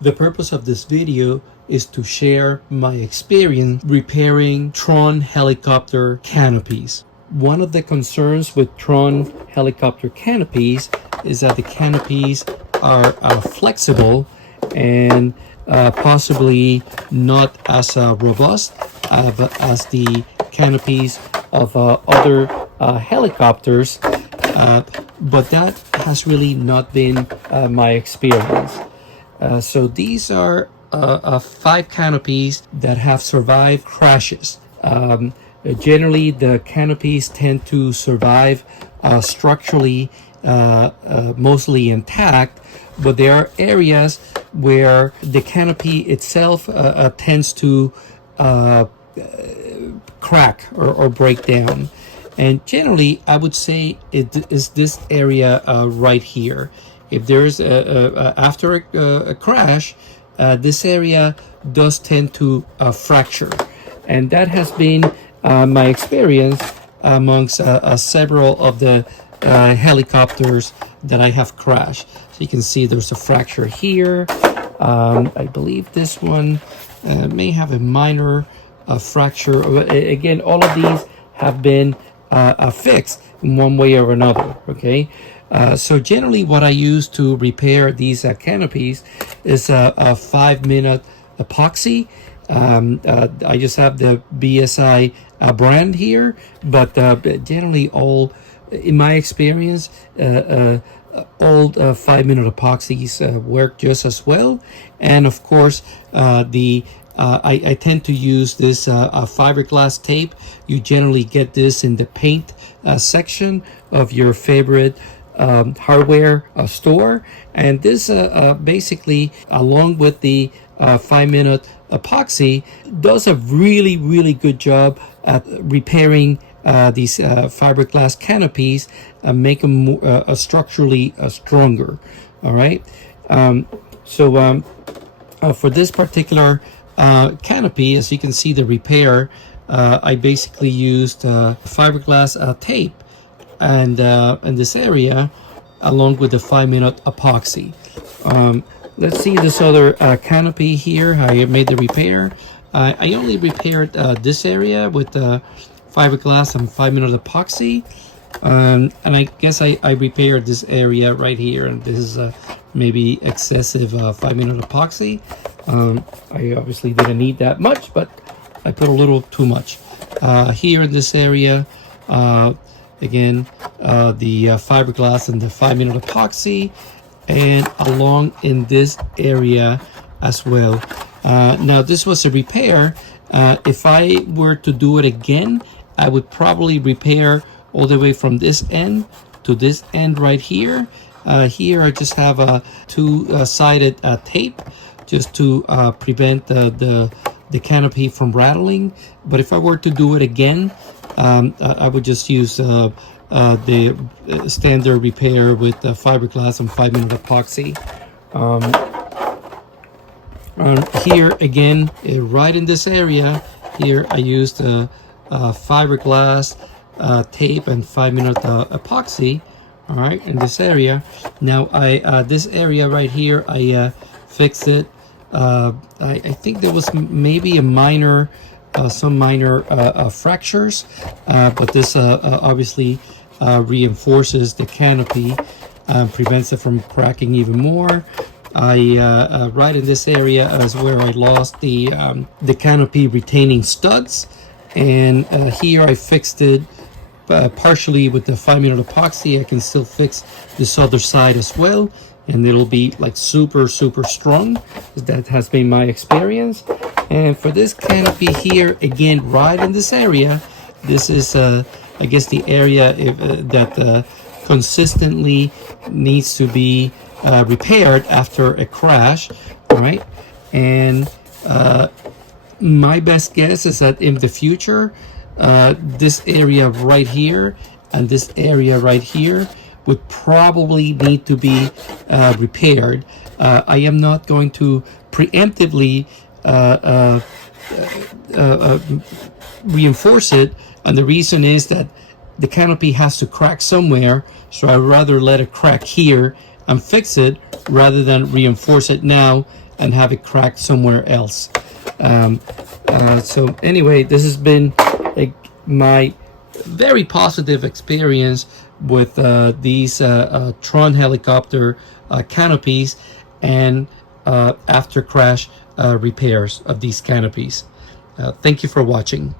The purpose of this video is to share my experience repairing Tron helicopter canopies. One of the concerns with Tron helicopter canopies is that the canopies are flexible and possibly not as robust as the canopies of other helicopters, but that has really not been my experience. So these are 5 canopies that have survived crashes. Generally, the canopies tend to survive structurally, mostly intact, but there are areas where the canopy itself tends to crack or break down. And generally, I would say it is this area right here. If there's after a crash, this area does tend to fracture, and that has been my experience amongst several of the helicopters that I have crashed. So you can see there's a fracture here. I believe this one may have a minor fracture. Again, all of these have been fixed in one way or another. Okay. So generally what I use to repair these canopies is a 5-minute epoxy. I just have the BSI brand here, but generally all, in my experience, old 5-minute epoxies work just as well. And of course, I tend to use this fiberglass tape. You generally get this in the paint section of your favorite hardware store, and this basically, along with the 5-minute epoxy, does a really good job at repairing these fiberglass canopies and make them more, structurally stronger. All right. For this particular canopy, as you can see, the repair, I basically used fiberglass tape and in this area, along with the 5-minute epoxy. Let's see this other canopy here. I made the repair. I only repaired this area with fiberglass and 5-minute epoxy, and I guess I repaired this area right here, and this is maybe excessive 5-minute epoxy. I obviously didn't need that much, but I put a little too much. Here in this area, again, the fiberglass and the 5-minute epoxy, and along in this area as well. Now this was a repair. If I were to do it again, I would probably repair all the way from this end to this end right here. Here I just have a two-sided tape just to prevent the canopy from rattling. But if I were to do it again, I would just use the standard repair with fiberglass and 5-minute epoxy. Here again, right in this area here, I used fiberglass tape and 5-minute epoxy. All right, in this area. Now this area right here, I fixed it. I think there was maybe a minor some minor fractures, but this obviously reinforces the canopy, prevents it from cracking even more. Right in this area is where I lost the canopy retaining studs, and here I fixed it partially with the 5-minute epoxy. I can still fix this other side as well, and it'll be like super strong. That has been my experience. And for this canopy here, again, right in this area, this is I guess the area that consistently needs to be repaired after a crash. All right, and my best guess is that in the future, this area right here and this area right here would probably need to be repaired. I am not going to preemptively reinforce it, and the reason is that the canopy has to crack somewhere, so I'd rather let it crack here and fix it rather than reinforce it now and have it cracked somewhere else. So anyway, this has been my very positive experience with these Tron helicopter canopies and after crash repairs of these canopies. Thank you for watching.